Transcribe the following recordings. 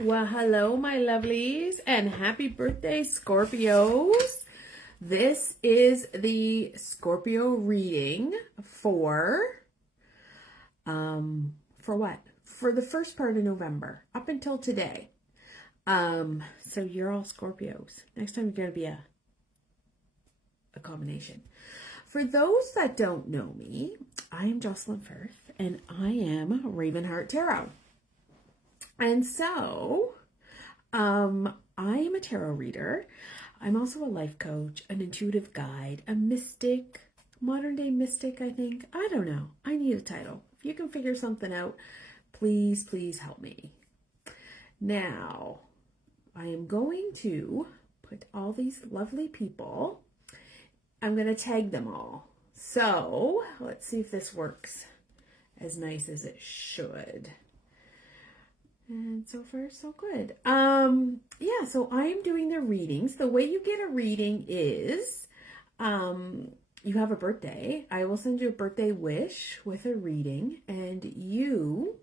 Well, hello, my lovelies, and happy birthday, Scorpios. This is the Scorpio reading for what? For the first part of November, up until today. So you're all Scorpios. Next time you're going to be a combination. For those that don't know me, I am Jocelyn Firth, and I am Ravenheart Tarot. And so, I am a tarot reader. I'm also a life coach, an intuitive guide, a mystic, modern day mystic, I think. I don't know. I need a title. If you can figure something out, please, please help me. Now, I am going to put all these lovely people, I'm going to tag them all. So, let's see if this works as nice as it should. And so far, so good. Yeah, so I'm doing the readings. The way you get a reading is you have a birthday. I will send you a birthday wish with a reading, and you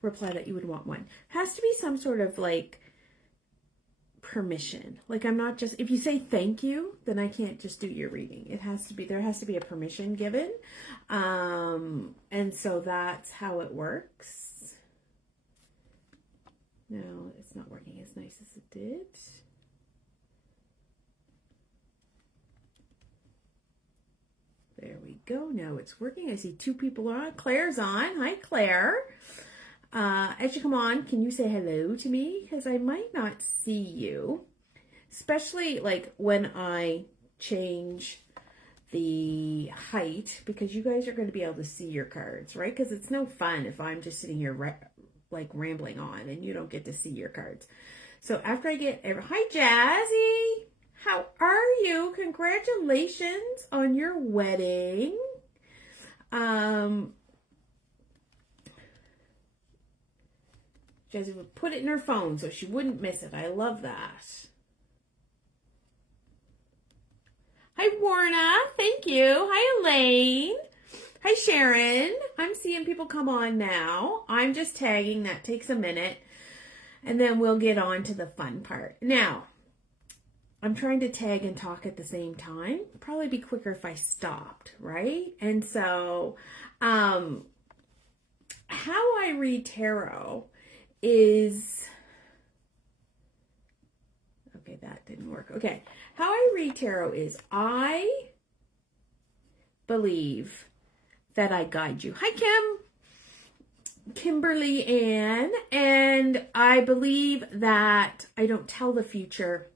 reply that you would want one. Has to be some sort of like permission. Like I'm not just, if you say thank you, then I can't just do your reading. It has to be, there has to be a permission given. And so that's how it works. No, it's not working as nice as it did. There we go. Now it's working. I see two people on. Claire's on. Hi, Claire. As you come on, can you say hello to me? Because I might not see you. Especially like when I change the height, because you guys are going to be able to see your cards, right? Because it's no fun if I'm just sitting here like rambling on and you don't get to see your cards. So after I get, hi Jazzy, how are you? Congratulations on your wedding. Jazzy would put it in her phone so she wouldn't miss it. I love that. Hi, Warna. Thank you. Hi, Elaine. Hi, Sharon. I'm seeing people come on now. I'm just tagging. That takes a minute. And then we'll get on to the fun part. Now, I'm trying to tag and talk at the same time. It'd probably be quicker if I stopped, right? And so, how I read tarot is, okay, that didn't work. Okay, how I read tarot is I believe that I guide you. Hi, Kimberly Ann. And I believe that I don't tell the future,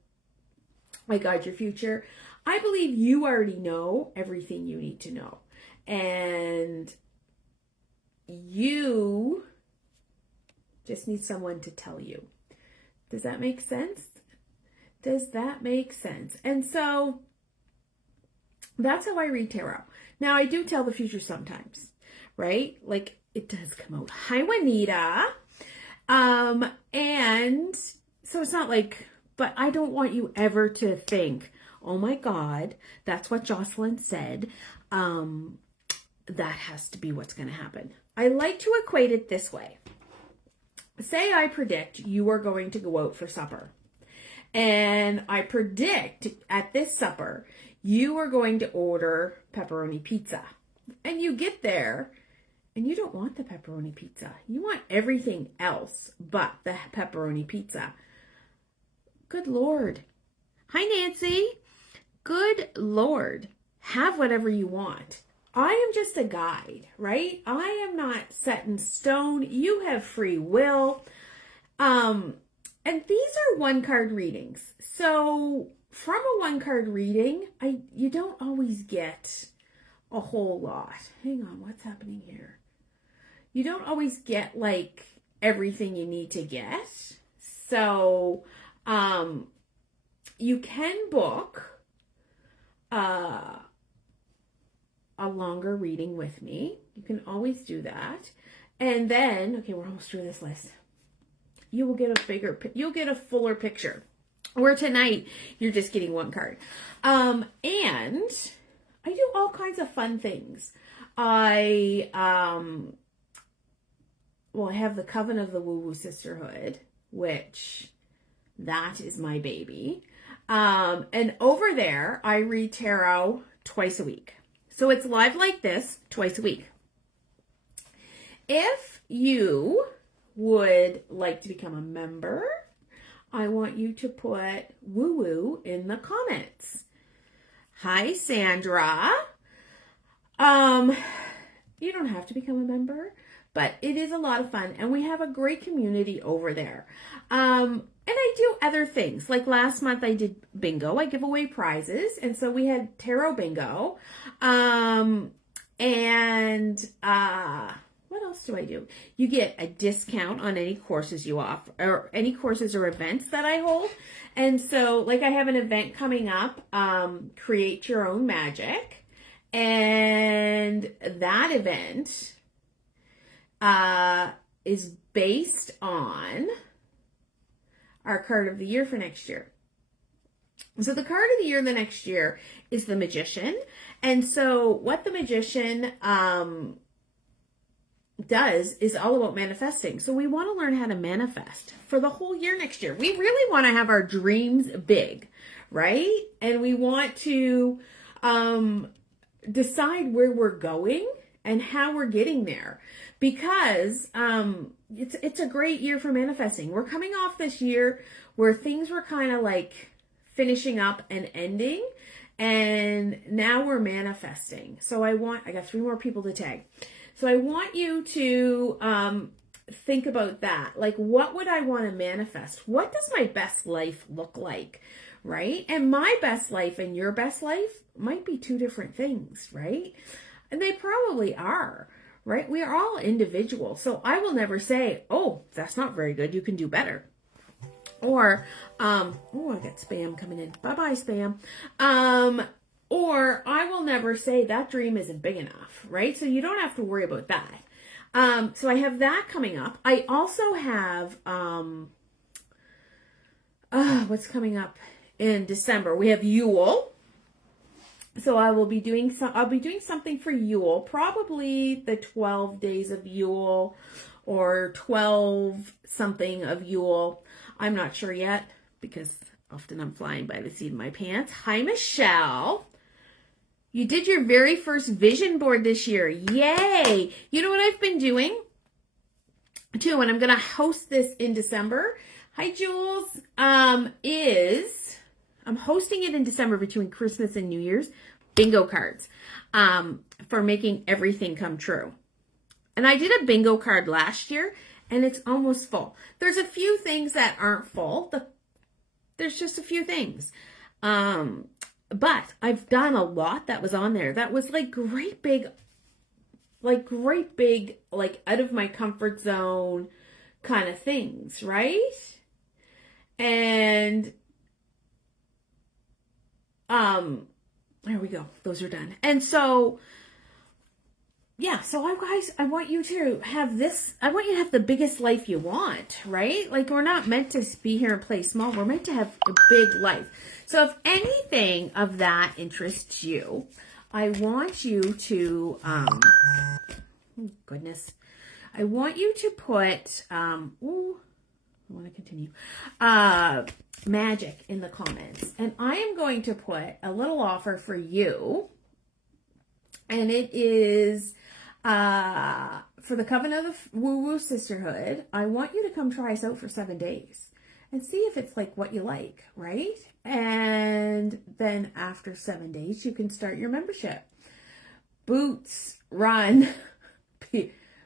I guide your future. I believe you already know everything you need to know. And you just need someone to tell you. Does that make sense? Does that make sense? And so that's how I read tarot. Now I do tell the future sometimes, right? Like it does come out. Hi, Juanita. And so it's not like, but I don't want you ever to think, oh my God, that's what Jocelyn said. That has to be what's going to happen. I like to equate it this way. Say I predict you are going to go out for supper. And I predict at this supper, you are going to order pepperoni pizza. And you get there and you don't want the pepperoni pizza. You want everything else but the pepperoni pizza. Good Lord. Hi, Nancy. Good Lord. Have whatever you want. I am just a guide, right? I am not set in stone. You have free will. And these are one-card readings. So from a one-card reading, you don't always get a whole lot. Hang on, what's happening here? You don't always get like everything you need to get. So you can book a longer reading with me. You can always do that. And then, okay, we're almost through this list. You will get you'll get a fuller picture. Where tonight, you're just getting one card. And I do all kinds of fun things. I well, I have the Coven of the Woo Woo Sisterhood, which that is my baby. And over there, I read tarot twice a week. So it's live like this twice a week. If you would like to become a member, I want you to put woo woo in the comments. Hi, Sandra. You don't have to become a member, but it is a lot of fun, and we have a great community over there. And I do other things. Like last month I did bingo. I give away prizes, and so we had tarot bingo. What else do I do? You get a discount on any courses you offer, or any courses or events that I hold. And so, like, I have an event coming up, Create Your Own Magic. And that event is based on our card of the year for next year. So the card of the year the next year is the Magician. And so what the Magician does is all about manifesting. So we want to learn how to manifest for the whole year next year. We really want to have our dreams big, right? And we want to decide where we're going and how we're getting there, because it's a great year for manifesting. We're coming off this year where things were kind of like finishing up and ending, and now we're manifesting. So I got 3 more people to tag. So I want you to think about that. Like, what would I want to manifest? What does my best life look like, right? And my best life and your best life might be 2 different things, right? And they probably are, right? We are all individual. So I will never say, oh, that's not very good, you can do better. Or, oh, I got spam coming in. Bye-bye, spam. Or I will never say that dream isn't big enough, right? So you don't have to worry about that. So I have that coming up. I also have, what's coming up in December? We have Yule. So I'll be doing something for Yule, probably the 12 days of Yule or 12 something of Yule. I'm not sure yet, because often I'm flying by the seat of my pants. Hi, Michelle. You did your very first vision board this year. Yay! You know what I've been doing too, and I'm going to host this in December. Hi, Jules. I'm hosting it in December between Christmas and New Year's. Bingo cards for making everything come true. And I did a bingo card last year, and it's almost full. There's a few things that aren't full. There's just a few things. But I've done a lot that was on there. That was like great big, like out of my comfort zone kind of things, right? And there we go. Those are done. And so, yeah, so I want you to have this. I want you to have the biggest life you want, right? Like, we're not meant to be here and play small. We're meant to have a big life. So if anything of that interests you, I want you to, oh goodness, I want you to put, I want to continue, magic in the comments. And I am going to put a little offer for you. And it is, for the Coven of the Woo Woo Sisterhood. I want you to come try us out for 7 days and see if it's like what you like, right? And then after 7 days, you can start your membership. Boots run.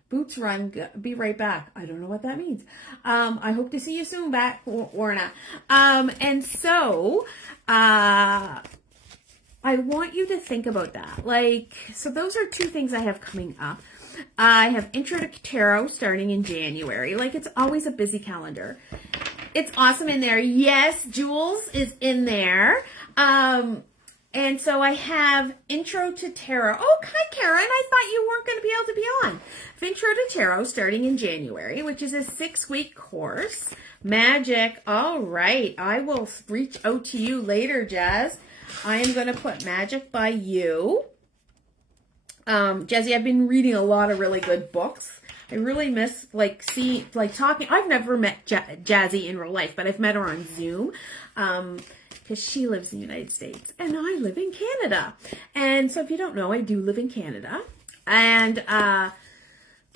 Boots run. Be right back. I don't know what that means. I hope to see you soon back, Orna. And so, I want you to think about that. Like, so those are 2 things I have coming up. I have Intro to Tarot starting in January. Like, it's always a busy calendar. It's awesome in there. Yes, Jules is in there. And so I have Intro to Tarot. Oh, hi, Karen. I thought you weren't going to be able to be on. Intro to Tarot starting in January, which is a 6-week course. Magic. All right. I will reach out to you later, Jazz. I am going to put Magic by You. Jazzy, I've been reading a lot of really good books. I really miss talking. I've never met Jazzy in real life, but I've met her on Zoom. Because she lives in the United States and I live in Canada. And so if you don't know, I do live in Canada. And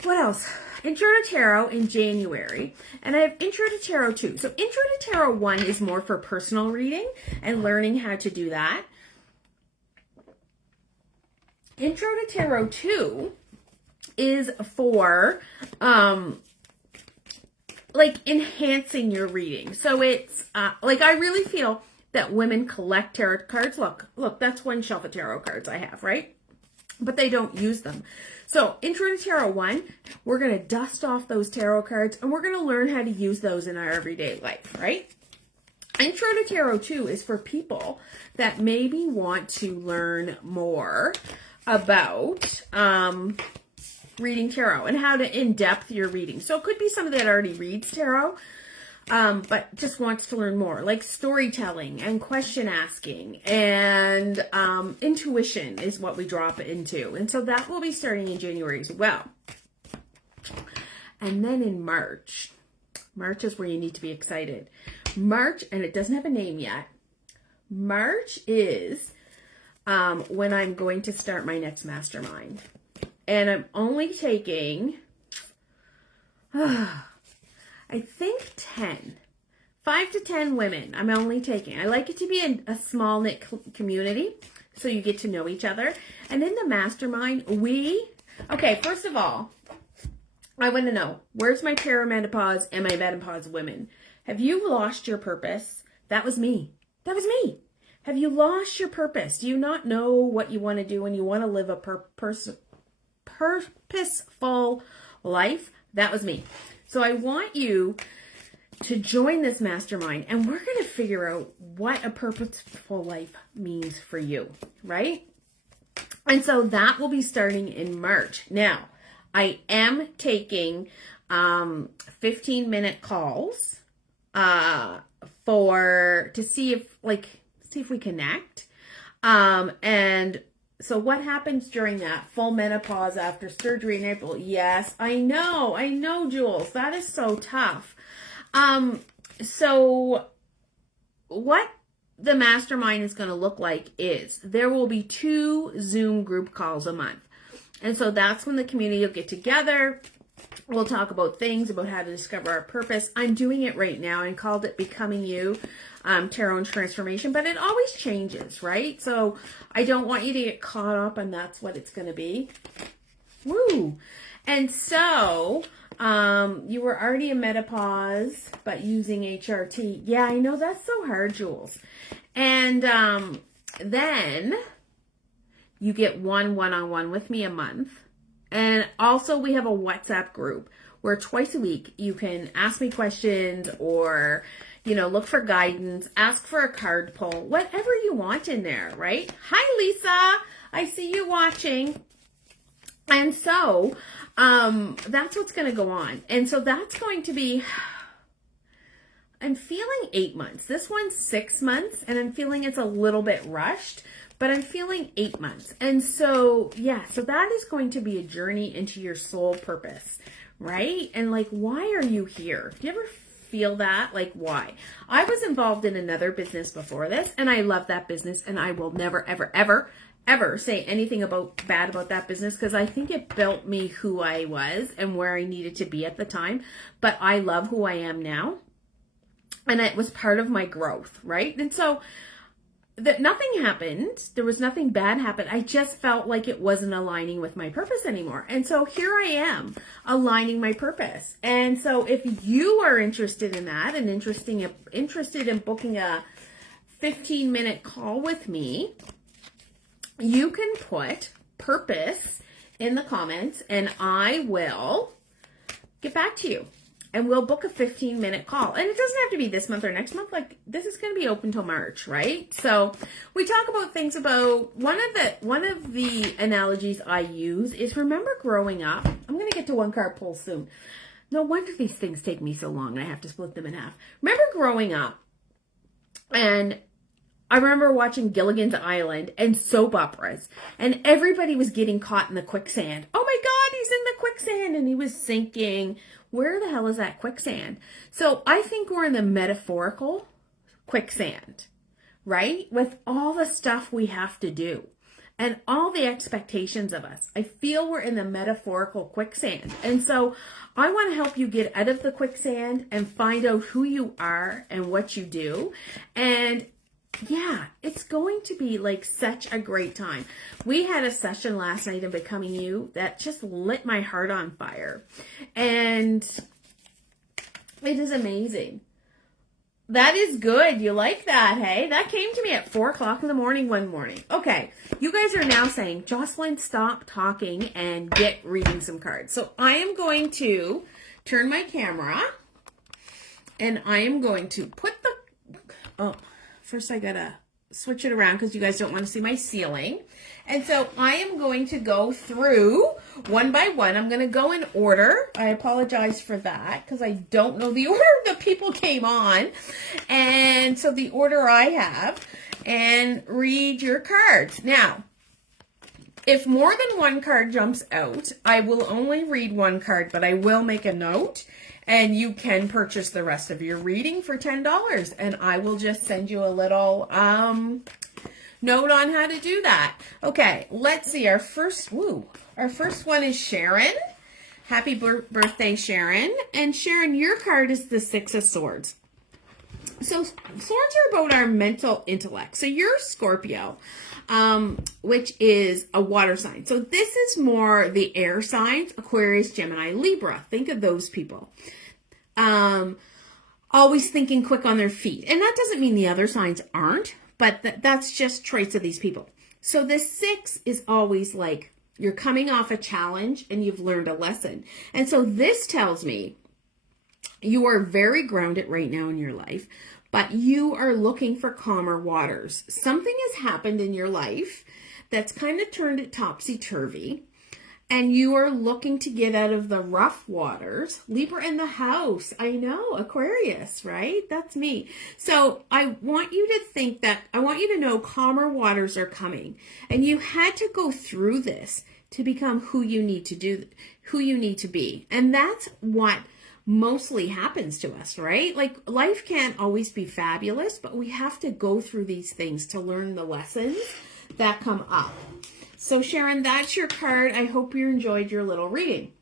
what else? Intro to Tarot in January. And I have Intro to Tarot 2. So Intro to Tarot 1 is more for personal reading and learning how to do that. Intro to Tarot 2 is for enhancing your reading. So it's I really feel that women collect tarot cards. Look, that's one shelf of tarot cards I have, right? But they don't use them. So Intro to Tarot 1, we're going to dust off those tarot cards and we're going to learn how to use those in our everyday life, right? Intro to Tarot 2 is for people that maybe want to learn more about reading tarot and how to in-depth your reading. So it could be somebody that already reads tarot, but just wants to learn more, like storytelling and question asking and intuition is what we drop into. And so that will be starting in January as well. And then in March is where you need to be excited. March, and it doesn't have a name yet. March is when I'm going to start my next mastermind. And I'm only taking, I think 5 to 10 women I'm only taking. I like it to be a small knit community so you get to know each other. And in the mastermind, okay, first of all, I want to know, where's my perimenopause and my menopause women? Have you lost your purpose? That was me. That was me. Have you lost your purpose? Do you not know what you want to do and you want to live a purposeful life? That was me. So I want you to join this mastermind and we're going to figure out what a purposeful life means for you, right? And so that will be starting in March. Now, I am taking 15-minute calls to see if we connect. And so what happens during that full menopause after surgery in April? Yes, I know, Jules. That is so tough. So what the mastermind is going to look like is there will be 2 Zoom group calls a month. And so that's when the community will get together. We'll talk about things, about how to discover our purpose. I'm doing it right now and called it Becoming You, Tarot and Transformation, but it always changes, right? So I don't want you to get caught up and that's what it's going to be. Woo! And so you were already in menopause, but using HRT. Yeah, I know that's so hard, Jules. And then you get one-on-one with me a month. And also we have a WhatsApp group where twice a week you can ask me questions or, look for guidance, ask for a card pull, whatever you want in there, right? Hi, Lisa. I see you watching. And so that's what's going to go on. And so that's going to be, I'm feeling 8 months. This one's 6 months and I'm feeling it's a little bit rushed. But I'm feeling 8 months. And so, so that is going to be a journey into your soul purpose, right? And why are you here? Do you ever feel that? Why? I was involved in another business before this, and I love that business, and I will never, ever, ever, ever say anything bad about that business because I think it built me who I was and where I needed to be at the time. But I love who I am now. And it was part of my growth, right? And so that nothing happened. There was nothing bad happened. I just felt like it wasn't aligning with my purpose anymore. And so here I am aligning my purpose. And so if you are interested in that and interested in booking a 15-minute call with me, you can put purpose in the comments and I will get back to you. And we'll book a 15-minute call. And it doesn't have to be this month or next month. This is going to be open till March, right? So we talk about things about, one of the analogies I use is, remember growing up? I'm going to get to one card pull soon. No wonder these things take me so long and I have to split them in half. Remember growing up, and I remember watching Gilligan's Island and soap operas, and everybody was getting caught in the quicksand. Oh my God, he's was in the quicksand and he was sinking. Where the hell is that quicksand? So I think we're in the metaphorical quicksand, right? With all the stuff we have to do and all the expectations of us. I feel we're in the metaphorical quicksand. And so I want to help you get out of the quicksand and find out who you are and what you do. And yeah, it's going to be like such a great time. We had a session last night in Becoming You that just lit my heart on fire. And it is amazing. That is good. You like that, hey? That came to me at 4 o'clock in the morning one morning. Okay, you guys are now saying, Jocelyn, stop talking and get reading some cards. So I am going to turn my camera and I am going to put the... First, I gotta switch it around because you guys don't want to see my ceiling. And so I am going to go through one by one. I'm going to go in order. I apologize for that because I don't know the order the people came on. And so the order I have, and read your cards. Now, if more than one card jumps out, I will only read one card, but I will make a note. And you can purchase the rest of your reading for $10. And I will just send you a little note on how to do that. Okay, let's see. Our first one is Sharon. Happy birthday, Sharon. And Sharon, your card is the Six of Swords. So swords are about our mental intellect. So you're Scorpio, which is a water sign. So this is more the air signs, Aquarius, Gemini, Libra. Think of those people. Always thinking quick on their feet. And that doesn't mean the other signs aren't, but that's just traits of these people. So the 6 is always like you're coming off a challenge and you've learned a lesson. And so this tells me you are very grounded right now in your life, but you are looking for calmer waters. Something has happened in your life that's kind of turned it topsy-turvy. And you are looking to get out of the rough waters. Libra in the house. I know, Aquarius, right? That's me. So I want you to think that, I want you to know calmer waters are coming. And you had to go through this to become who you need to do, who you need to be. And that's what mostly happens to us, right? Like life can't always be fabulous, but we have to go through these things to learn the lessons that come up. So Sharon, that's your card. I hope you enjoyed your little reading.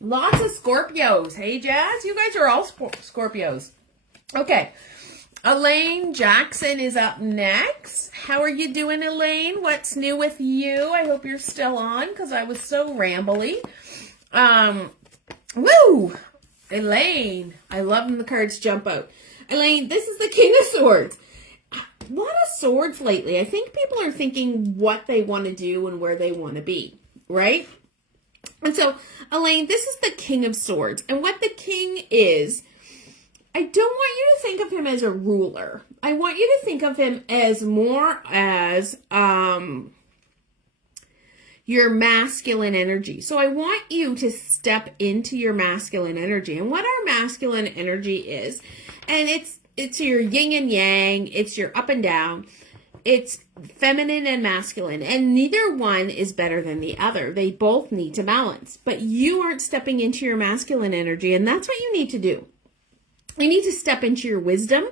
Lots of Scorpios. Hey, Jazz, you guys are all Scorpios. Okay, Elaine Jackson is up next. How are you doing, Elaine? What's new with you? I hope you're still on because I was so rambly. Woo! Elaine, I love when the cards jump out. Elaine, this is the King of Swords. A lot of swords lately. I think people are thinking what they want to do and where they want to be, right? And so, Elaine, this is the King of Swords. And what the king is, I don't want you to think of him as a ruler. I want you to think of him as more as your masculine energy. So I want you to step into your masculine energy. And what our masculine energy is, and it's your yin and yang, it's your up and down, it's feminine and masculine, and neither one is better than the other. They both need to balance, but you aren't stepping into your masculine energy, and that's what you need to do. You need to step into your wisdom,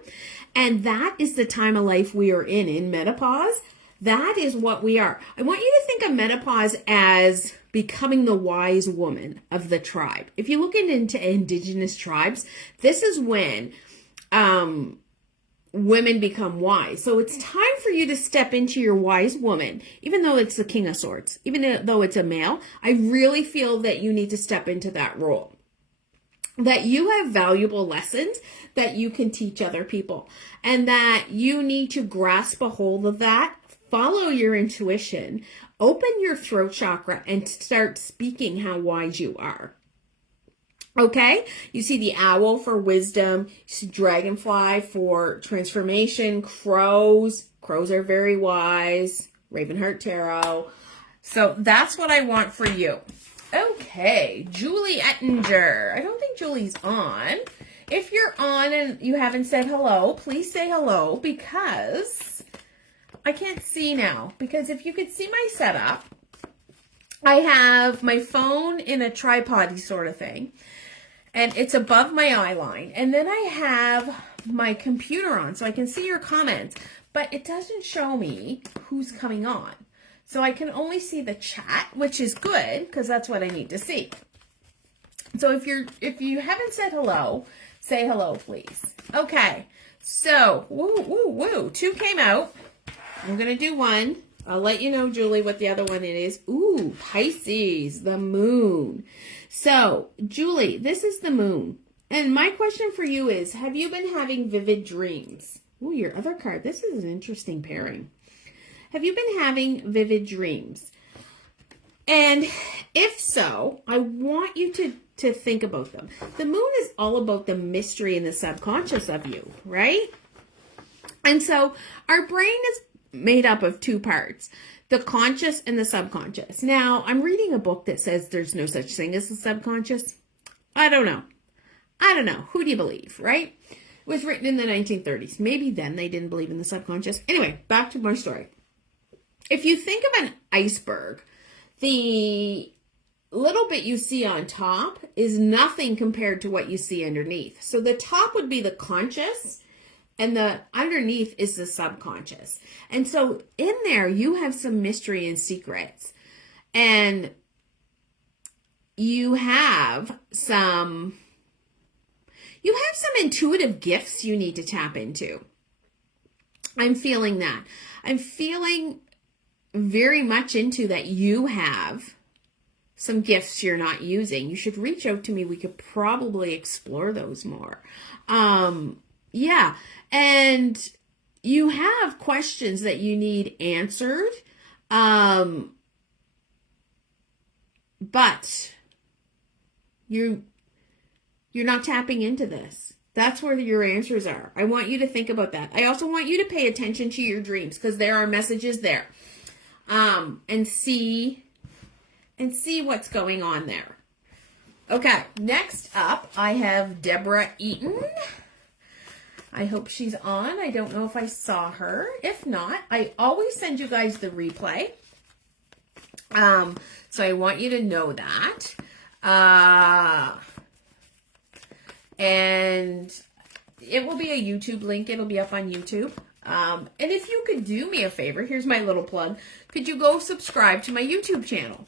and that is the time of life we are in menopause. That is what we are. I want you to think of menopause as becoming the wise woman of the tribe. If you look into indigenous tribes, this is when women become wise. So it's time for you to step into your wise woman, even though it's the King of Swords, even though it's a male. I really feel that you need to step into that role, that you have valuable lessons that you can teach other people, and that you need to grasp a hold of that, follow your intuition, open your throat chakra, and start speaking how wise you are. Okay, you see the owl for wisdom, you see dragonfly for transformation, crows are very wise, Ravenheart Tarot. So that's what I want for you. Okay, Julie Ettinger. I don't think Julie's on. If you're on and you haven't said hello, please say hello, because I can't see now. Because if you could see my setup, I have my phone in a tripod sort of thing, and it's above my eye line. And then I have my computer on so I can see your comments, but it doesn't show me who's coming on. So I can only see the chat, which is good because that's what I need to see. So if you haven't said hello, say hello, please. Okay. So, woo, 2 came out. I'm going to do 1. I'll let you know, Julie, what the other one it is. Ooh, Pisces, the moon. So, Julie, this is the moon. And my question for you is, have you been having vivid dreams? Ooh, your other card. This is an interesting pairing. Have you been having vivid dreams? And if so, I want you to think about them. The moon is all about the mystery and the subconscious of you, right? And so our brain is made up of 2 parts, the conscious and the subconscious. Now, I'm reading a book that says there's no such thing as the subconscious. I don't know. Who do you believe, right? It was written in the 1930s. Maybe then they didn't believe in the subconscious. Anyway, back to my story. If you think of an iceberg, the little bit you see on top is nothing compared to what you see underneath. So the top would be the conscious, and the underneath is the subconscious. And so in there, you have some mystery and secrets. And you have some intuitive gifts you need to tap into. I'm feeling that. I'm feeling very much into that you have some gifts you're not using. You should reach out to me. We could probably explore those more. Yeah. And you have questions that you need answered. But you're not tapping into this. That's where your answers are. I want you to think about that. I also want you to pay attention to your dreams because there are messages there. And see what's going on there. Okay, next up, I have Deborah Eaton. I hope she's on. I don't know if I saw her. If not, I always send you guys the replay. So I want you to know that. And it will be a YouTube link. It'll be up on YouTube. And if you could do me a favor, here's my little plug. Could you go subscribe to my YouTube channel?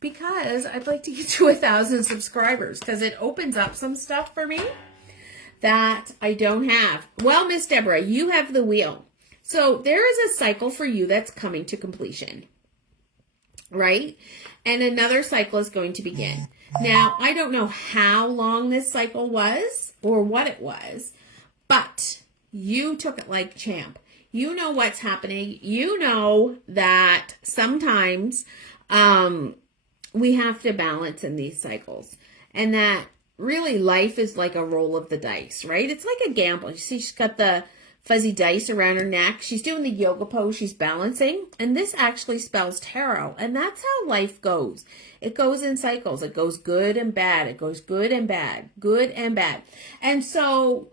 Because I'd like to get to 1,000 subscribers because it opens up some stuff for me that I don't have. Well, Miss Deborah, you have the wheel. So there is a cycle for you that's coming to completion, right? And another cycle is going to begin. Now, I don't know how long this cycle was or what it was, but you took it like champ. You know what's happening. You know that sometimes we have to balance in these cycles, and that really life is like a roll of the dice, right? It's like a gamble. You see, she's got the fuzzy dice around her neck. She's doing the yoga pose. She's balancing, and this actually spells tarot, and that's how life goes. It goes in cycles. It goes good and bad. It goes good and bad, good and bad. And so,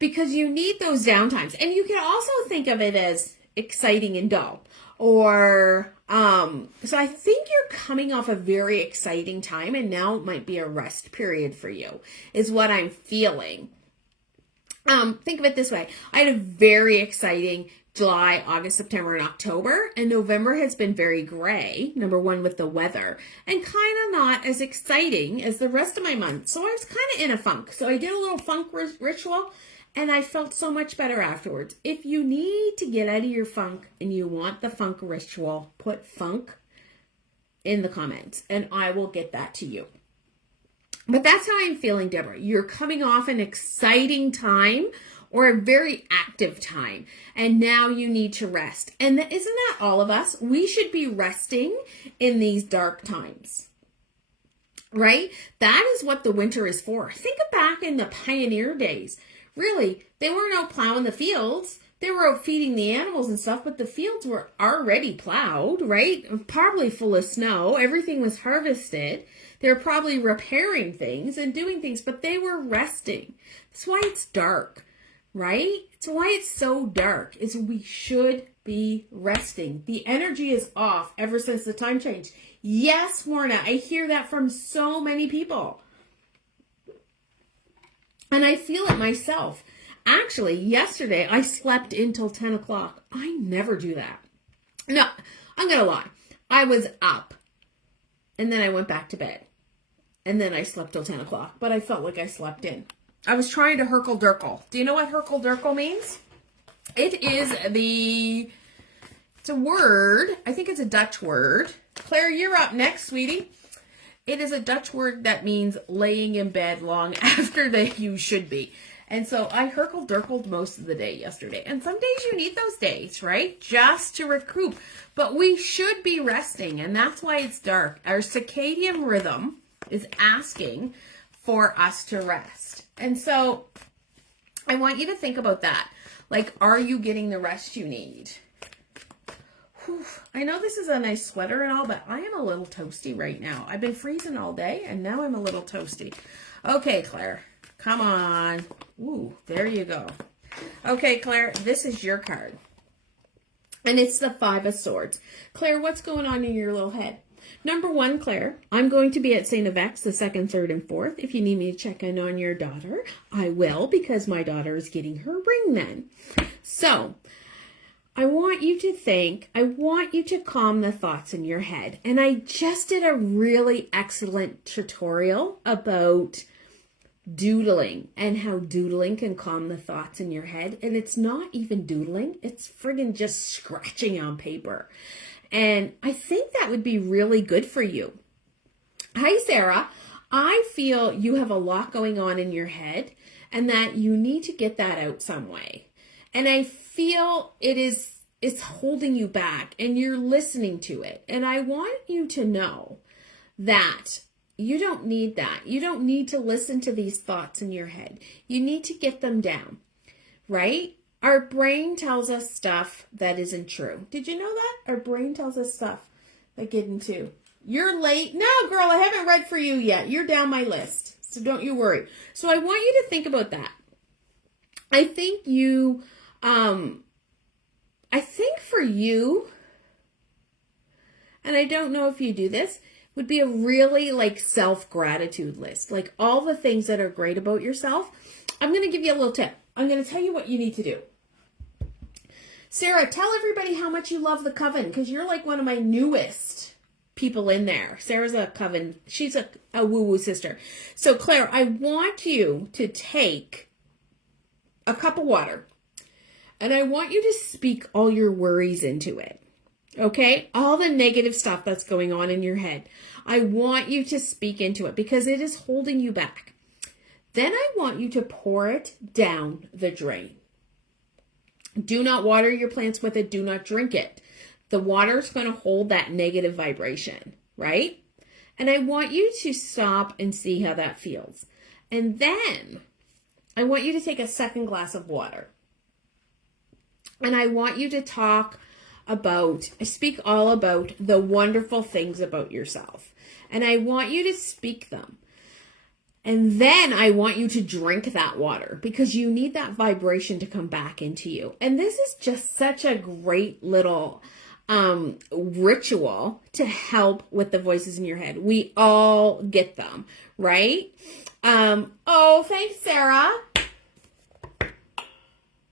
because you need those downtimes, and you can also think of it as exciting and dull, or so I think you're coming off a very exciting time, and now it might be a rest period for you, is what I'm feeling. Think of it this way. I had a very exciting July, August, September, and October, and November has been very gray, number one with the weather, and kind of not as exciting as the rest of my month. So I was kind of in a funk. So I did a little funk ritual, and I felt so much better afterwards. If you need to get out of your funk and you want the funk ritual, put funk in the comments, and I will get that to you. But that's how I'm feeling, Deborah. You're coming off an exciting time or a very active time, and now you need to rest. And isn't that all of us? We should be resting in these dark times, right? That is what the winter is for. Think back in the pioneer days. Really, they weren't out plowing the fields. They were out feeding the animals and stuff, but the fields were already plowed, right? Probably full of snow. Everything was harvested. They were probably repairing things and doing things, but they were resting. That's why it's dark, right? It's why it's so dark, is we should be resting. The energy is off ever since the time change. Yes, Morna, I hear that from so many people. And I feel it myself. Actually, yesterday I slept until 10 o'clock. I never do that. No, I'm going to lie. I was up and then I went back to bed and then I slept till 10 o'clock, but I felt like I slept in. I was trying to herkle-durkle. Do you know what herkle-durkle means? It is it's a word. I think it's a Dutch word. Claire, you're up next, sweetie. It is a Dutch word that means laying in bed long after that you should be. And so I herkle-durkled most of the day yesterday. And some days you need those days, right? Just to recoup. But we should be resting, and that's why it's dark. Our circadian rhythm is asking for us to rest. And so I want you to think about that. Like, are you getting the rest you need? Whew. I know this is a nice sweater and all, but I am a little toasty right now. I've been freezing all day, and now I'm a little toasty. Okay, Claire, come on. Ooh, there you go. Okay, Claire, this is your card. And it's the Five of Swords. Claire, what's going on in your little head? Number one, Claire, I'm going to be at St. Yvette's the 2nd, 3rd, and 4th. If you need me to check in on your daughter, I will, because my daughter is getting her ring then. So, I want you to calm the thoughts in your head. And I just did a really excellent tutorial about doodling and how doodling can calm the thoughts in your head. And it's not even doodling. It's friggin' just scratching on paper. And I think that would be really good for you. Hi, Sarah. I feel you have a lot going on in your head and that you need to get that out some way. And I feel it's holding you back and you're listening to it. And I want you to know that you don't need that. You don't need to listen to these thoughts in your head. You need to get them down, right? Our brain tells us stuff that isn't true. Did you know that? Our brain tells us stuff that isn't true. You're late. No, girl, I haven't read for you yet. You're down my list. So don't you worry. So I want you to think about that. I think for you, and I don't know if you do this, would be a really like self-gratitude list. Like all the things that are great about yourself. I'm going to give you a little tip. I'm going to tell you what you need to do. Sarah, tell everybody how much you love the coven because you're like one of my newest people in there. Sarah's a coven. She's a woo-woo sister. So Claire, I want you to take a cup of water and I want you to speak all your worries into it. Okay? All the negative stuff that's going on in your head. I want you to speak into it because it is holding you back. Then I want you to pour it down the drain. Do not water your plants with it. Do not drink it. The water is going to hold that negative vibration, right? And I want you to stop and see how that feels. And then I want you to take a second glass of water. And I want you to speak all about the wonderful things about yourself. And I want you to speak them. And then I want you to drink that water because you need that vibration to come back into you. And this is just such a great little ritual to help with the voices in your head. We all get them, right? Oh, thanks, Sarah.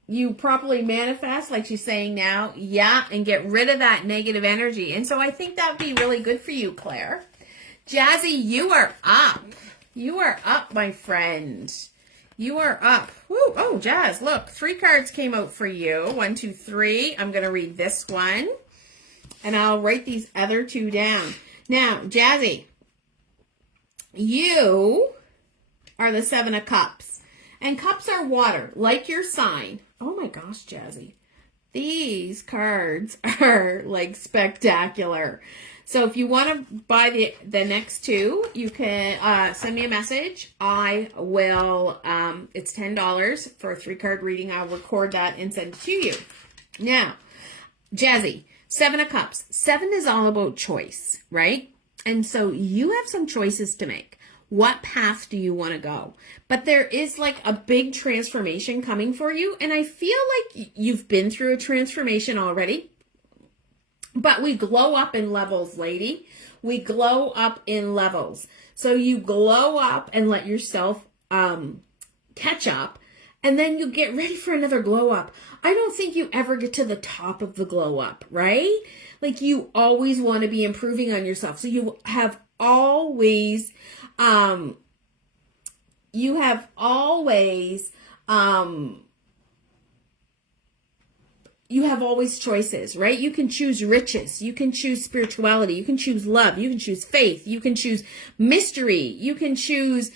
You properly manifest like she's saying now. Yeah, and get rid of that negative energy. And so I think that would be really good for you, Claire. Jazzy, you are up. You are up, my friend. You are up. Woo. Oh, Jazz, look. 3 cards came out for you. 1, 2, 3. I'm going to read this one. And I'll write these other 2 down. Now, Jazzy, you are the 7 of Cups. And cups are water, like your sign. Oh my gosh, Jazzy. These cards are like spectacular. So if you want to buy the next 2, you can send me a message. I will, it's $10 for a 3-card reading. I'll record that and send it to you. Now, Jazzy, 7 of Cups. 7 is all about choice, right? And so you have some choices to make. What path do you want to go? But there is like a big transformation coming for you. And I feel like you've been through a transformation already. But we glow up in levels, lady. We glow up in levels. So you glow up and let yourself catch up. And then you get ready for another glow up. I don't think you ever get to the top of the glow up, right? Like you always want to be improving on yourself. So you have always choices, right? You can choose riches. You can choose spirituality. You can choose love. You can choose faith. You can choose mystery. You can choose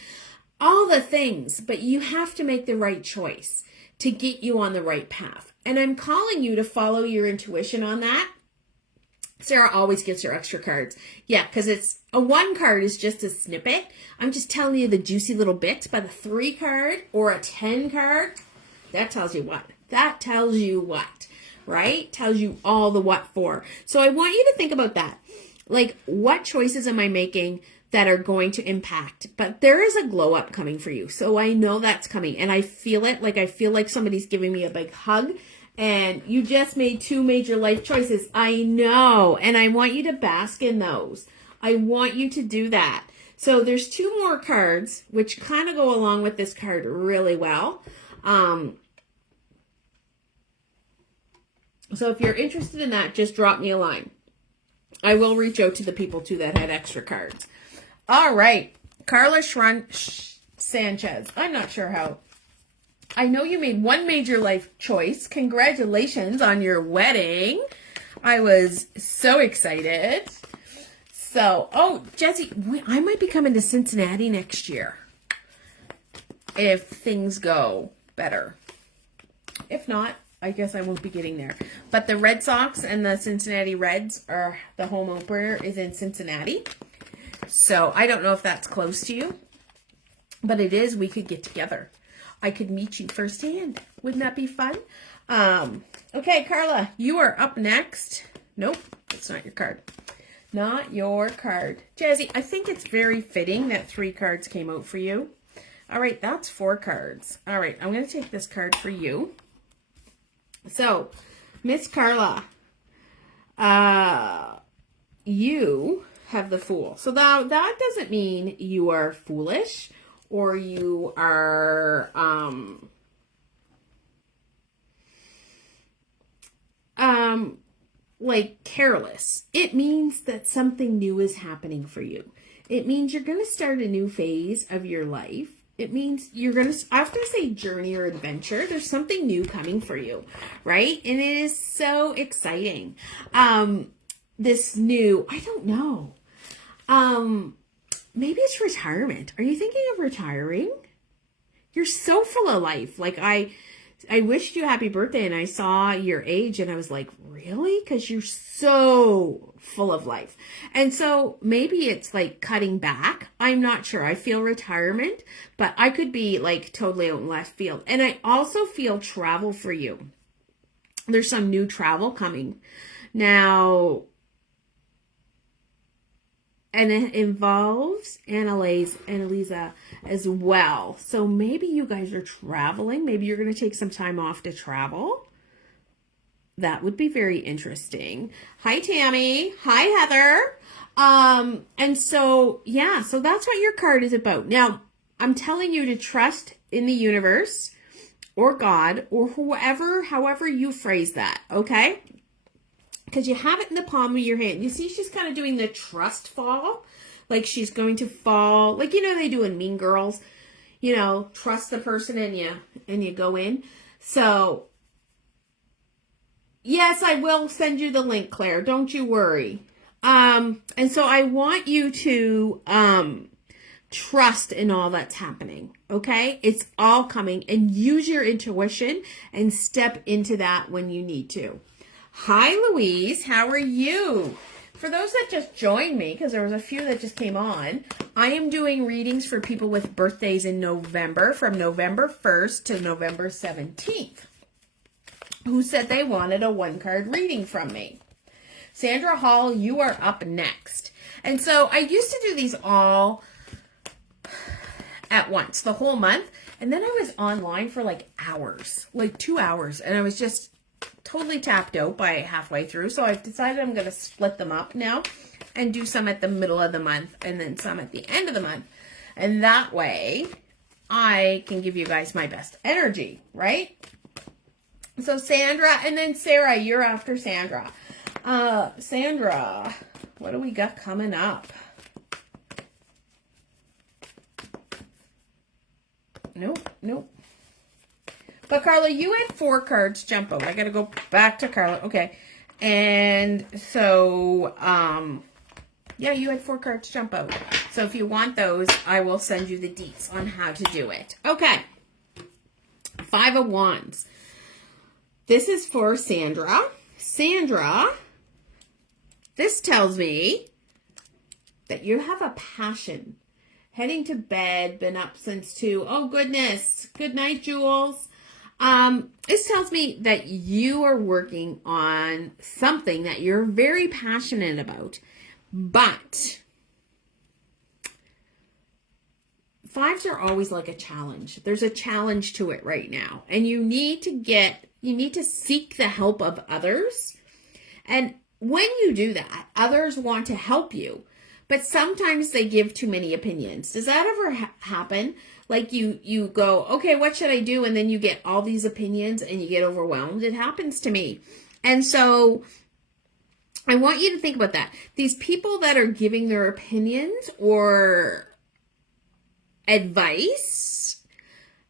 all the things, but you have to make the right choice to get you on the right path. And I'm calling you to follow your intuition on that. Sarah always gets her extra cards. Yeah, because it's a 1 card is just a snippet. I'm just telling you the juicy little bits, but a 3 card or a 10 card, that tells you what? That tells you what, right? Tells you all the what for. So I want you to think about that. Like, what choices am I making that are going to impact? But there is a glow up coming for you. So I know that's coming and I feel it. Like I feel like somebody's giving me a big hug and you just made 2 major life choices. I know. And I want you to bask in those. I want you to do that. So there's 2 more cards, which kind of go along with this card really well. So if you're interested in that, just drop me a line. I will reach out to the people too that had extra cards. All right, Carla Sanchez. I'm not sure how. I know you made 1 major life choice. Congratulations on your wedding. I was so excited. So, oh, Jessie, I might be coming to Cincinnati next year if things go better. If not, I guess I won't be getting there. But the Red Sox and the Cincinnati Reds are the home opener is in Cincinnati. So I don't know if that's close to you, but it is. We could get together. I could meet you firsthand. Wouldn't that be fun? Okay, Carla, you are up next. Nope, that's not your card. Not your card. Jazzy, I think it's very fitting that 3 cards came out for you. All right, that's 4 cards. All right, I'm going to take this card for you. So, Miss Carla, you have the Fool. So that doesn't mean you are foolish or you are like careless. It means that something new is happening for you. It means you're going to start a new phase of your life. It means you're going to, after say journey or adventure, there's something new coming for you, right? And it is so exciting. This new, I don't know. Maybe it's retirement. Are you thinking of retiring? You're so full of life. Like I wished you happy birthday and I saw your age and I was like, really? Because you're so full of life. And so maybe it's like cutting back. I'm not sure. I feel retirement, but I could be like totally out in left field. And I also feel travel for you. There's some new travel coming. Now, and it involves Annalisa as well. So maybe you guys are traveling. Maybe you're going to take some time off to travel. That would be very interesting. Hi, Tammy. Hi, Heather. And so, yeah, so that's what your card is about. Now, I'm telling you to trust in the universe or God or whoever, however you phrase that, okay? Because you have it in the palm of your hand. You see she's kind of doing the trust fall. Like she's going to fall. Like, you know, they do in Mean Girls. You know, trust the person and you go in. So, yes, I will send you the link, Claire. Don't you worry. And so I want you to trust in all that's happening. Okay? It's all coming. And use your intuition and step into that when you need to. Hi, Louise. How are you? For those that just joined me, because there was a few that just came on, I am doing readings for people with birthdays in November, from November 1st to November 17th, who said they wanted a 1-card reading from me. Sandra Hall, you are up next. And so I used to do these all at once, the whole month. And then I was online for like hours, like 2 hours. And I was just totally tapped out by halfway through. So I've decided I'm going to split them up now and do some at the middle of the month and then some at the end of the month. And that way I can give you guys my best energy, right? So Sandra, and then Sarah, you're after Sandra. Sandra, what do we got coming up? Nope. But Carla, you had 4 cards jump out. I got to go back to Carla. Okay. And so, yeah, you had 4 cards jump out. So if you want those, I will send you the deets on how to do it. Okay. 5 of Wands. This is for Sandra. Sandra, this tells me that you have a passion. Heading to bed, been up since 2. Oh, goodness. Good night, Jules. This tells me that you are working on something that you're very passionate about, but 5s are always like a challenge. There's a challenge to it right now, and you need to seek the help of others. And when you do that, others want to help you, but sometimes they give too many opinions. Does that ever happen? Like you go, okay, what should I do? And then you get all these opinions and you get overwhelmed. It happens to me. And so I want you to think about that. These people that are giving their opinions or advice,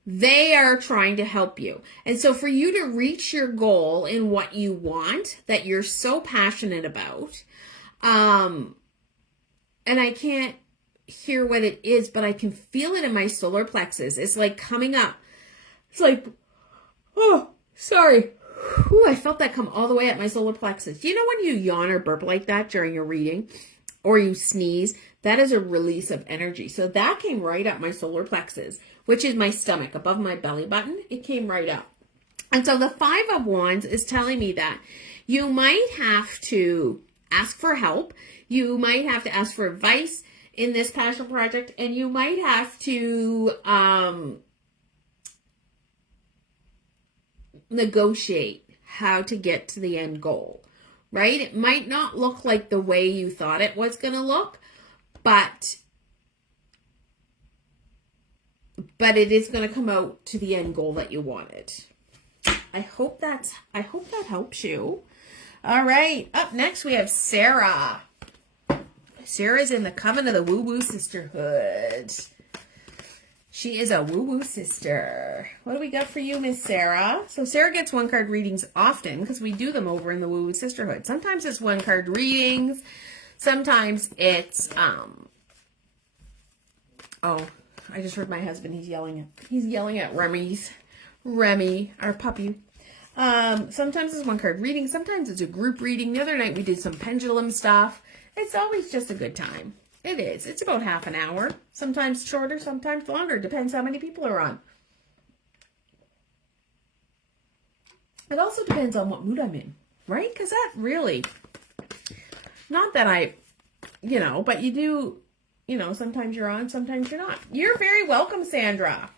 they are trying to help you. And so for you to reach your goal in what you want, that you're so passionate about, and I can't hear what it is, but I can feel it in my solar plexus. It's like coming up. It's like, oh, sorry. Ooh, I felt that come all the way up my solar plexus. You know when you yawn or burp like that during your reading, or you sneeze? That is a release of energy. So that came right up my solar plexus, which is my stomach above my belly button. It came right up. And so the 5 of Wands is telling me that you might have to ask for help. You might have to ask for advice in this passion project, and you might have to negotiate how to get to the end goal, right? It might not look like the way you thought it was going to look, but it is going to come out to the end goal that you wanted. I hope that helps you. All right. Up next, we have Sarah. Sarah's in the coven of the woo-woo sisterhood. She is a woo-woo sister. What do we got for you, Miss Sarah? So Sarah gets 1-card readings often because we do them over in the woo-woo sisterhood. Sometimes it's 1-card readings. Sometimes it's, oh, I just heard my husband. He's yelling at Remy, our puppy. Sometimes it's 1-card reading. Sometimes it's a group reading. The other night we did some pendulum stuff. It's always just a good time. It is. It's about half an hour. Sometimes shorter, sometimes longer. Depends how many people are on. It also depends on what mood I'm in, right? Because that really, not that I, but you do, sometimes you're on, sometimes you're not. You're very welcome, Sandra.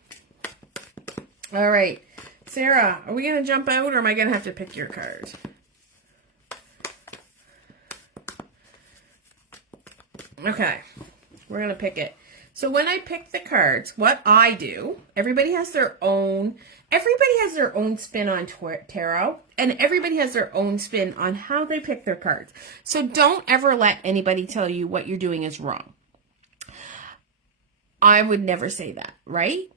All right. Sarah, are we going to jump out or am I going to have to pick your card? Okay, we're going to pick it. So when I pick the cards, what I do, everybody has their own spin on tarot, and everybody has their own spin on how they pick their cards. So don't ever let anybody tell you what you're doing is wrong. I would never say that, right?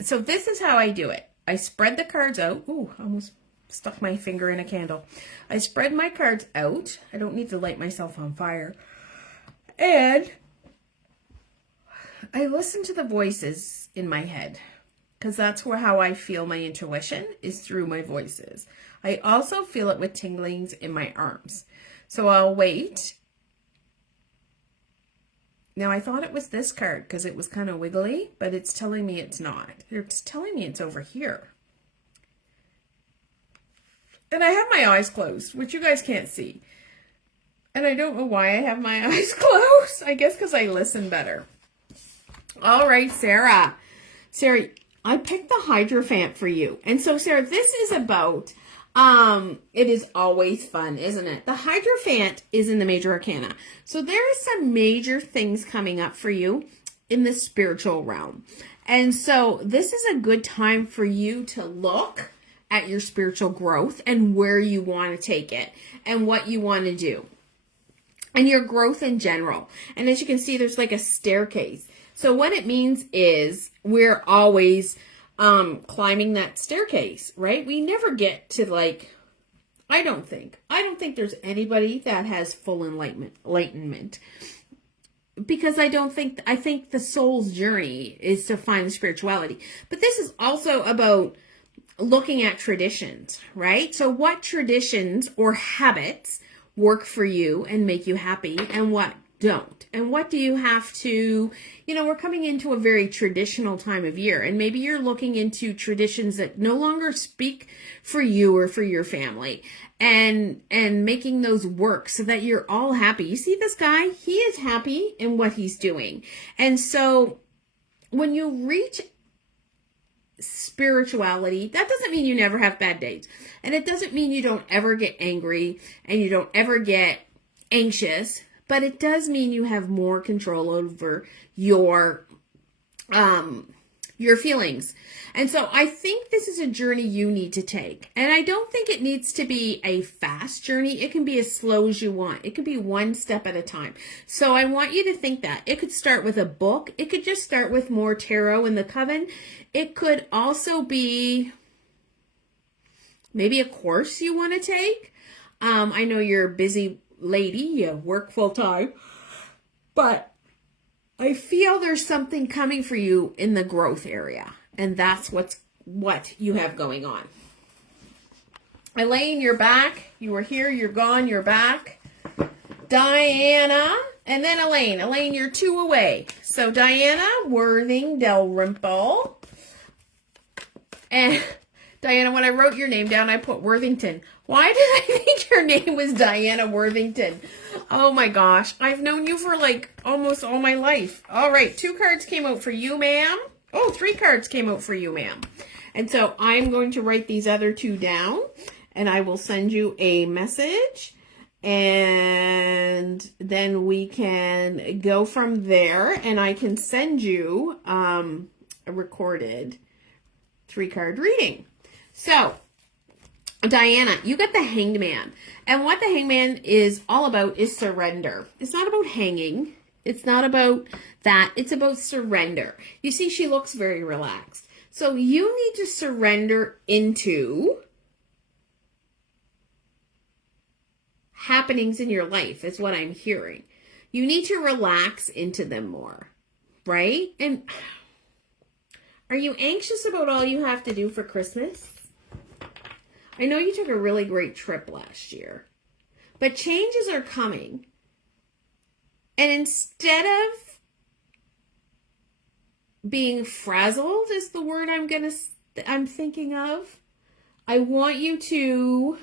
So this is how I do it. I spread the cards out. Ooh, I almost stuck my finger in a candle. I spread my cards out. I don't need to light myself on fire. And I listen to the voices in my head because that's how I feel my intuition is through my voices. I also feel it with tinglings in my arms. So I'll wait. Now I thought it was this card because it was kind of wiggly, but it's telling me it's not. It's telling me it's over here. And I have my eyes closed, which you guys can't see. And I don't know why I have my eyes closed. I guess because I listen better. All right, Sarah. Sarah, I picked the Hierophant for you. And so, Sarah, this is about, it is always fun, isn't it? The Hierophant is in the Major Arcana. So there are some major things coming up for you in the spiritual realm. And so this is a good time for you to look at your spiritual growth and where you want to take it and what you want to do and your growth in general. And as you can see, there's like a staircase. So what it means is we're always climbing that staircase, right? We never get to like, I don't think there's anybody that has full enlightenment. Because I think the soul's journey is to find the spirituality. But this is also about looking at traditions, right? So what traditions or habits work for you and make you happy and what don't? And what do you have to, we're coming into a very traditional time of year, and maybe you're looking into traditions that no longer speak for you or for your family, and making those work so that you're all happy. You see this guy? He is happy in what he's doing. And so when you reach spirituality, that doesn't mean you never have bad days. And it doesn't mean you don't ever get angry and you don't ever get anxious, but it does mean you have more control over your feelings. And so I think this is a journey you need to take. And I don't think it needs to be a fast journey. It can be as slow as you want. It can be one step at a time. So I want you to think that. It could start with a book. It could just start with more tarot in the coven. It could also be maybe a course you want to take. I know you're a busy lady. You work full time. But I feel there's something coming for you in the growth area. And that's what you have going on. Elaine, you're back. You were here, you're gone, you're back. Diana, and then Elaine. Elaine, you're 2 away. So Diana, Worthing, Dalrymple. And Diana, when I wrote your name down, I put Worthington. Why did I think your name was Diana Worthington? Oh my gosh. I've known you for like almost all my life. All right. 2 cards came out for you, ma'am. Oh, 3 cards came out for you, ma'am. And so I'm going to write these other 2 down and I will send you a message and then we can go from there and I can send you a recorded 3-card reading. So, Diana, you got the Hanged Man. And what the Hanged Man is all about is surrender. It's not about hanging. It's not about that. It's about surrender. You see, she looks very relaxed. So you need to surrender into happenings in your life is what I'm hearing. You need to relax into them more, right? And are you anxious about all you have to do for Christmas? I know you took a really great trip last year, but changes are coming. And instead of being frazzled is the word I'm thinking of, I want you to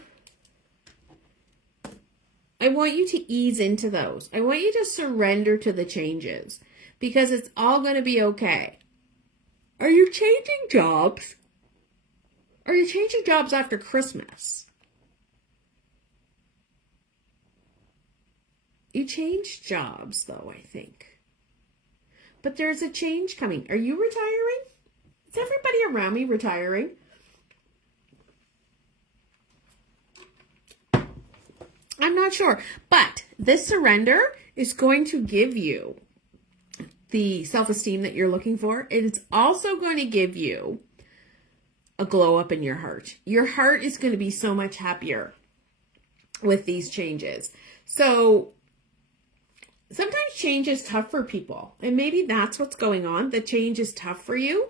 ease into those. I want you to surrender to the changes because it's all going to be okay. Are you changing jobs? Are you changing jobs after Christmas? You changed jobs, though, I think. But there's a change coming. Are you retiring? Is everybody around me retiring? I'm not sure. But this surrender is going to give you the self-esteem that you're looking for. It's also going to give you a glow up in your heart. Your heart is going to be so much happier with these changes. So sometimes change is tough for people, and maybe that's what's going on. The change is tough for you,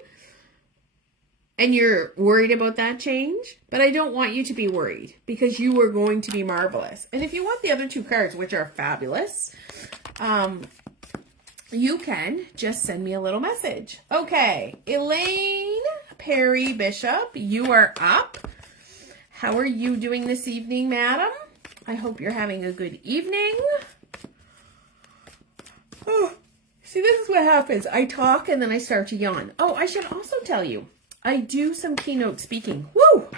and you're worried about that change, but I don't want you to be worried because you are going to be marvelous. And if you want the other 2 cards, which are fabulous, you can just send me a little message. Okay, Elaine Perry Bishop, you are up. How are you doing this evening, madam? I hope you're having a good evening. Oh, See, this is what happens. I talk and then I start to yawn. Oh, I should also tell you, I do some keynote speaking. Woo!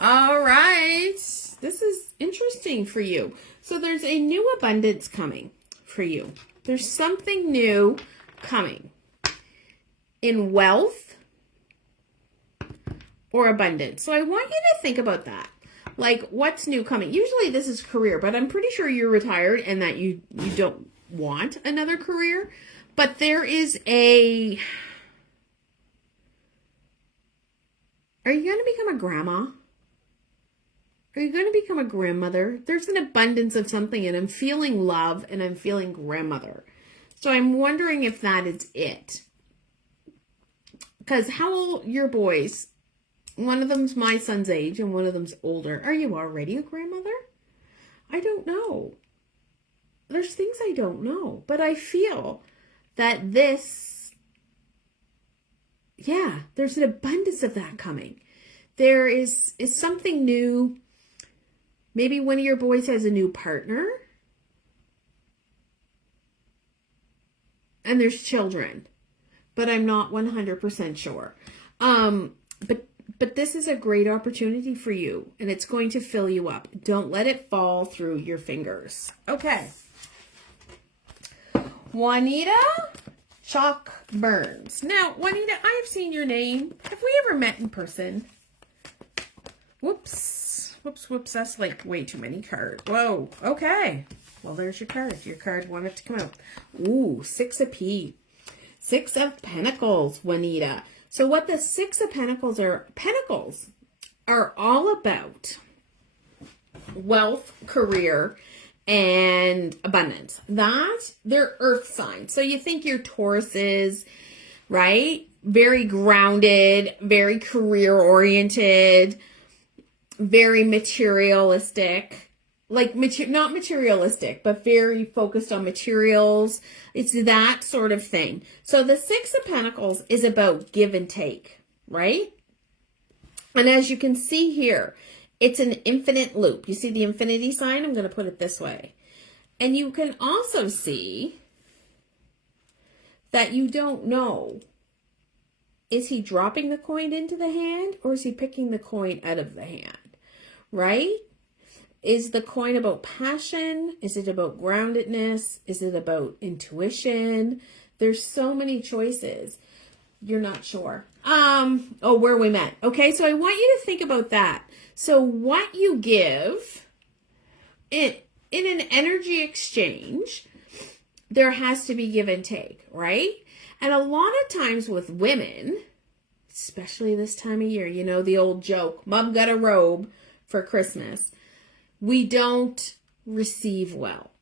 All right. This is interesting for you. So there's a new abundance coming for you. There's something new coming in wealth or abundance. So I want you to think about that. Like, what's new coming? Usually this is career, but I'm pretty sure you're retired and that you don't want another career. But there is a... Are you going to become a grandma? Are you going to become a grandmother? There's an abundance of something, and I'm feeling love, and I'm feeling grandmother. So I'm wondering if that is it. Because how old your boys? One of them's my son's age, and one of them's older. Are you already a grandmother? I don't know. There's things I don't know. But I feel that this, yeah, there's an abundance of that coming. There is something new. Maybe one of your boys has a new partner. And there's children. But I'm not 100% sure. But this is a great opportunity for you. And it's going to fill you up. Don't let it fall through your fingers. Okay. Juanita Chalk Burns. Now, Juanita, I have seen your name. Have we ever met in person? Whoops. Whoops. That's like way too many cards. Whoa. Okay. Well, there's your card. Your card wanted to come out. Ooh, 6 of P. 6 of Pentacles, Juanita. So what the 6 of Pentacles are all about wealth, career, and abundance. They're earth signs. So you think your Tauruses, right? Very grounded, very career oriented, very materialistic, like not materialistic, but very focused on materials. It's that sort of thing. So the 6 of Pentacles is about give and take, right? And as you can see here, it's an infinite loop. You see the infinity sign? I'm going to put it this way. And you can also see that you don't know. Is he dropping the coin into the hand or is he picking the coin out of the hand? Right? Is the coin about passion? Is it about groundedness? Is it about intuition? There's so many choices. You're not sure. Where we met. Okay, so I want you to think about that. So what you give in an energy exchange, there has to be give and take, right? And a lot of times with women, especially this time of year, you know, the old joke, Mom got a robe for Christmas. We don't receive well.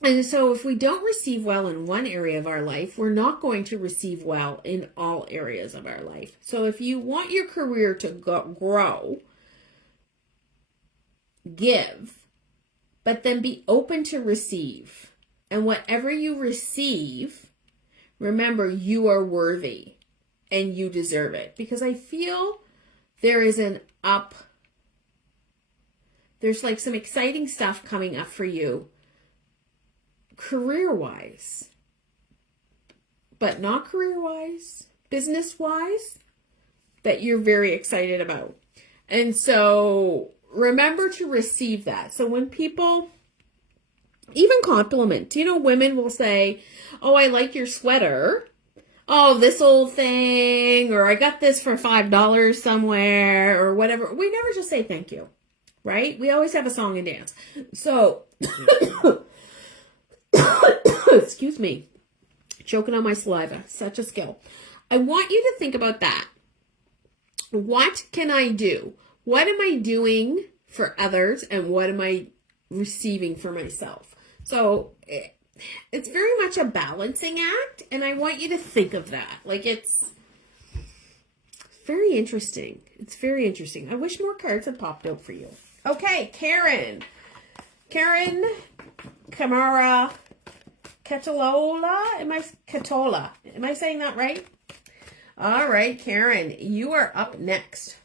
And so if we don't receive well in one area of our life, we're not going to receive well in all areas of our life. So if you want your career to grow, give, but then be open to receive. And whatever you receive, remember you are worthy and you deserve it. Because I feel there is there's like some exciting stuff coming up for you career-wise, but not career-wise, business-wise, that you're very excited about. And so remember to receive that. So when people even compliment, you know, women will say, oh, I like your sweater. Oh, this old thing, or I got this for $5 somewhere, or whatever. We never just say thank you, right? We always have a song and dance. So, excuse me, choking on my saliva, such a skill. I want you to think about that. What can I do? What am I doing for others, and what am I receiving for myself? So it's very much a balancing act, and I want you to think of that. Like, it's very interesting. It's very interesting. I wish more cards had popped out for you. Okay, Karen Kamara Catalola. Am I saying that right? All right, Karen, you are up next.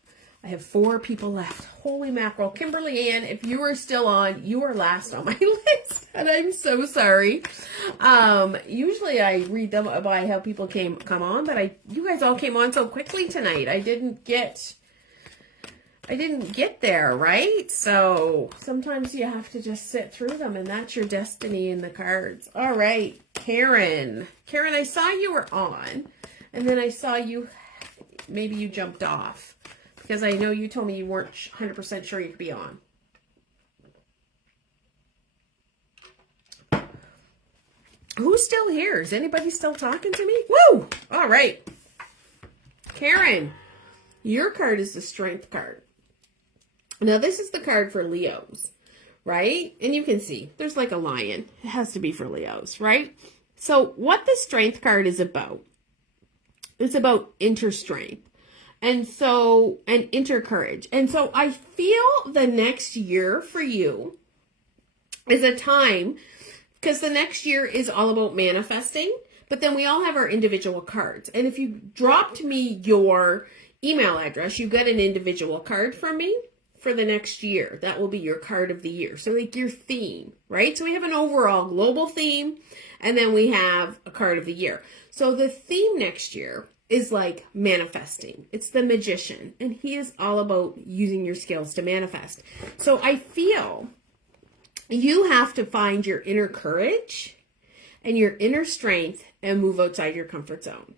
I have 4 people left. Holy mackerel. Kimberly Ann, if you are still on, you are last on my list. And I'm so sorry. Usually I read them by how people come on, but you guys all came on so quickly tonight. I didn't get there, right? So sometimes you have to just sit through them, and that's your destiny in the cards. All right, Karen. Karen, I saw you were on, and then I saw maybe you jumped off, because I know you told me you weren't 100% sure you could be on. Who's still here? Is anybody still talking to me? Woo! All right. Karen, your card is the Strength card. Now, this is the card for Leos, right? And you can see there's like a lion. It has to be for Leos, right? So what the Strength card is about, it's about inner strength. And inner courage. And so I feel the next year for you is a time, because the next year is all about manifesting, but then we all have our individual cards. And if you dropped me your email address, you get an individual card from me for the next year. That will be your card of the year. So like your theme, right? So we have an overall global theme, and then we have a card of the year. So the theme next year is like manifesting. It's the Magician, and he is all about using your skills to manifest. So I feel you have to find your inner courage and your inner strength and move outside your comfort zone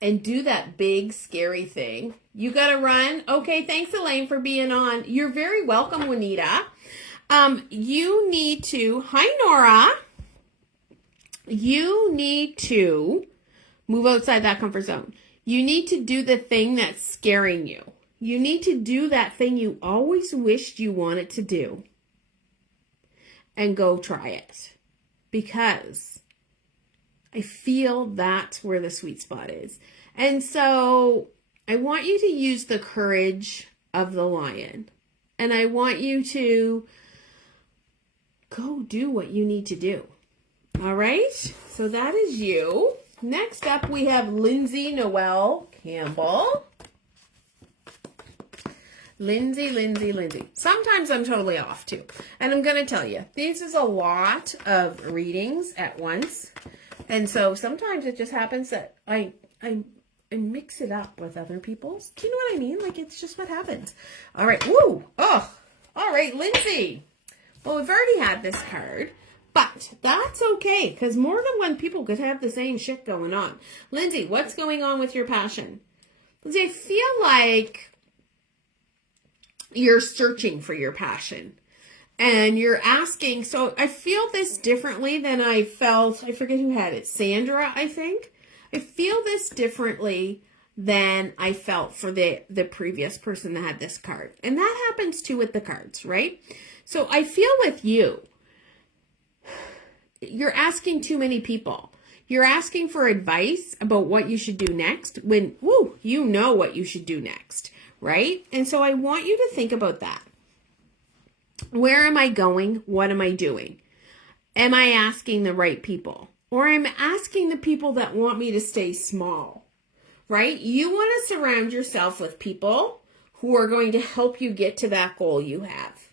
and do that big, scary thing. You got to run. Okay, thanks, Elaine, for being on. You're very welcome, Juanita. You need to, hi, Nora. You need to move outside that comfort zone. You need to do the thing that's scaring you. You need to do that thing you always wished you wanted to do. And go try it. Because I feel that's where the sweet spot is. And so I want you to use the courage of the lion. And I want you to go do what you need to do. All right? So that is you. Next up, we have Lindsay Noel Campbell. Lindsay. Sometimes I'm totally off too. And I'm going to tell you, this is a lot of readings at once. And so sometimes it just happens that I mix it up with other people's. Do you know what I mean? Like, it's just what happens. All right. Woo. Oh, all right, Lindsay. Well, we've already had this card. But that's okay, because more than one people could have the same shit going on. Lindsay, what's going on with your passion? Lindsay, I feel like you're searching for your passion. And you're asking, so I feel this differently than I felt, I forget who had it, Sandra, I think. I feel this differently than I felt for the previous person that had this card. And that happens too with the cards, right? So I feel with you, you're asking too many people. You're asking for advice about what you should do next when, you know what you should do next, right? And so I want you to think about that. Where am I going? What am I doing? Am I asking the right people? Or am I asking the people that want me to stay small, right? You want to surround yourself with people who are going to help you get to that goal you have.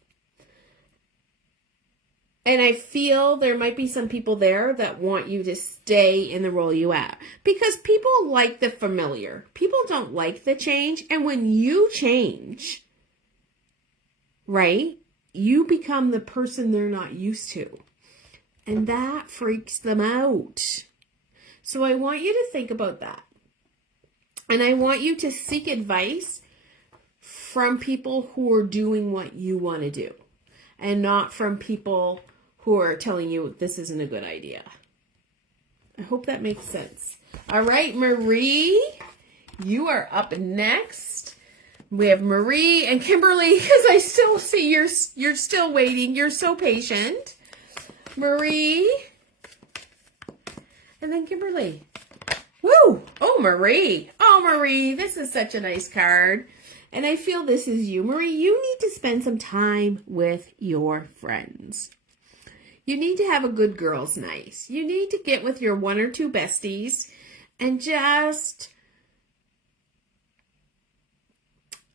And I feel there might be some people there that want you to stay in the role you have. Because people like the familiar. People don't like the change. And when you change, right, you become the person they're not used to. And that freaks them out. So I want you to think about that. And I want you to seek advice from people who are doing what you want to do. And not from people who are telling you this isn't a good idea. I hope that makes sense. All right, Marie, you are up next. We have Marie and Kimberly, because I still see you're still waiting. You're so patient. Marie. And then Kimberly. Woo! Oh, Marie. Oh, Marie, this is such a nice card. And I feel this is you. Marie, you need to spend some time with your friends. You need to have a good girls' night. You need to get with your 1 or 2 besties and just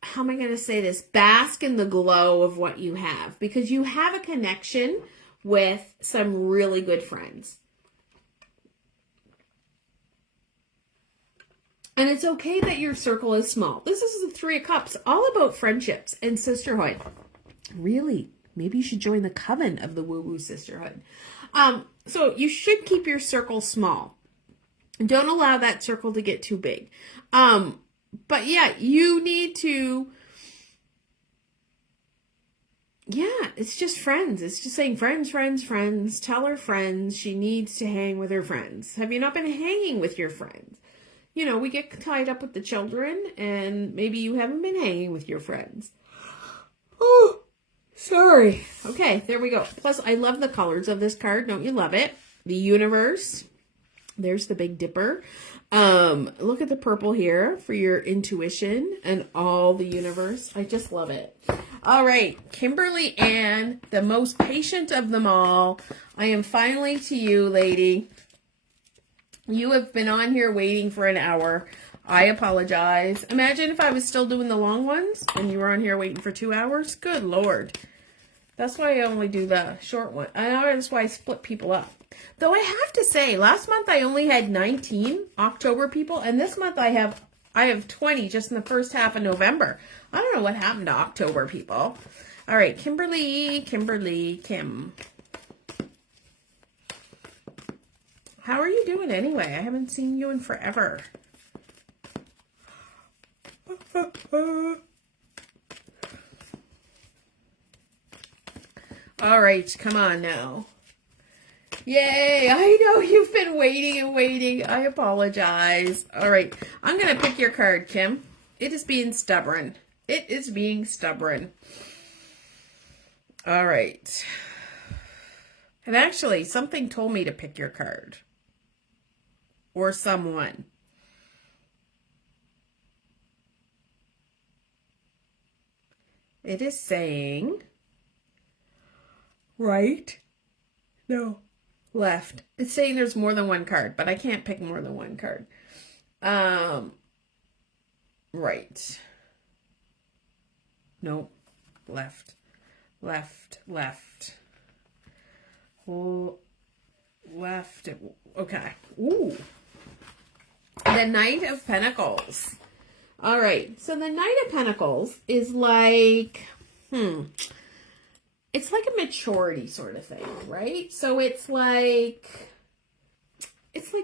how am I going to say this? Bask in the glow of what you have, because you have a connection with some really good friends. And it's okay that your circle is small. This is the Three of Cups, all about friendships and sisterhood. Really, maybe you should join the coven of the woo-woo sisterhood. So you should keep your circle small. Don't allow that circle to get too big. But yeah, you need to, yeah, it's just friends. It's just saying friends, friends, friends. Tell her friends she needs to hang with her friends. Have you not been hanging with your friends? You know, we get tied up with the children, and maybe you haven't been hanging with your friends. Oh, sorry. Okay, there we go. Plus, I love the colors of this card. Don't you love it? The universe. There's the Big Dipper. Look at the purple here for your intuition and all the universe. I just love it. All right, Kimberly Ann, the most patient of them all. I am finally to you, lady. You have been on here waiting for an hour. I apologize. Imagine if I was still doing the long ones and you were on here waiting for 2 hours. Good Lord. That's why I only do the short one. That's why I split people up. Though I have to say, last month I only had 19 October people, and this month I have 20 just in the first half of November. I don't know what happened to October people. All right, Kim. How are you doing anyway? I haven't seen you in forever. All right, come on now. Yay, I know you've been waiting and waiting. I apologize. All right, I'm going to pick your card, Kim. It is being stubborn. It is being stubborn. All right. And actually, something told me to pick your card. Or someone. It is saying right. No. Left. It's saying there's more than one card, but I can't pick more than one card. Right. Nope. Left. Oh, left. Okay. Ooh. The Knight of Pentacles. All right. So the Knight of Pentacles is like, it's like a maturity sort of thing, right? So it's like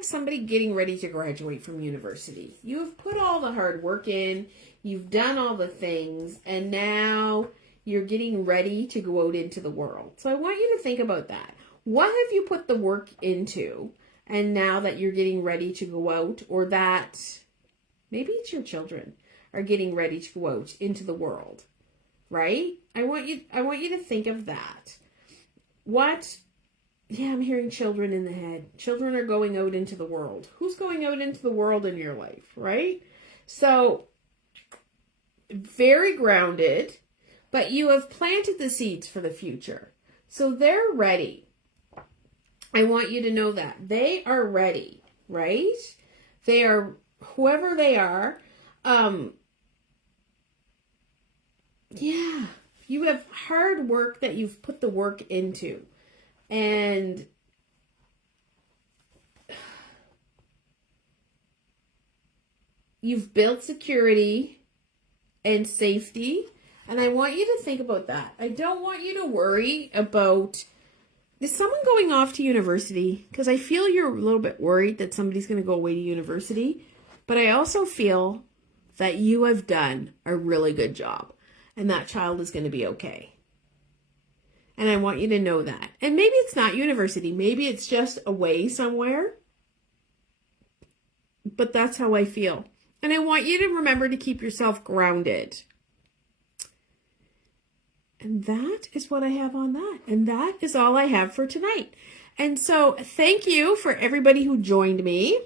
somebody getting ready to graduate from university. You've put all the hard work in, you've done all the things, and now you're getting ready to go out into the world. So I want you to think about that. What have you put the work into, and now that you're getting ready to go out, or that maybe it's your children are getting ready to go out into the world, right? I want you to think of that. Yeah, I'm hearing children in the head. Children are going out into the world. Who's going out into the world in your life, right? So, very grounded, but you have planted the seeds for the future. So they're ready. I want you to know that. They are ready, right? They are, whoever they are, yeah, you have hard work that you've put the work into. And you've built security and safety. And I want you to think about that. I don't want you to worry about, is someone going off to university? Because I feel you're a little bit worried that somebody's going to go away to university. But I also feel that you have done a really good job. And that child is going to be okay. And I want you to know that. And maybe it's not university. Maybe it's just away somewhere. But that's how I feel. And I want you to remember to keep yourself grounded. And that is what I have on that. And that is all I have for tonight. And so thank you for everybody who joined me.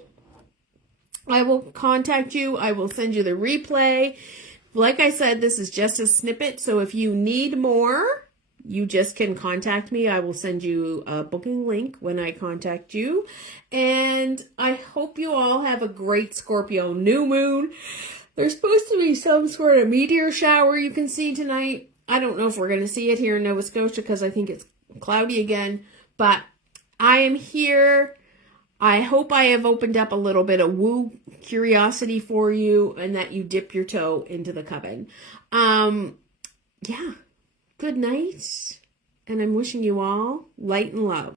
I will contact you. I will send you the replay. Like I said, this is just a snippet. So if you need more, you just can contact me. I will send you a booking link when I contact you. And I hope you all have a great Scorpio new moon. There's supposed to be some sort of meteor shower you can see tonight. I don't know if we're going to see it here in Nova Scotia because I think it's cloudy again. But I am here. I hope I have opened up a little bit of woo curiosity for you and that you dip your toe into the coven. Yeah. Good night. And I'm wishing you all light and love.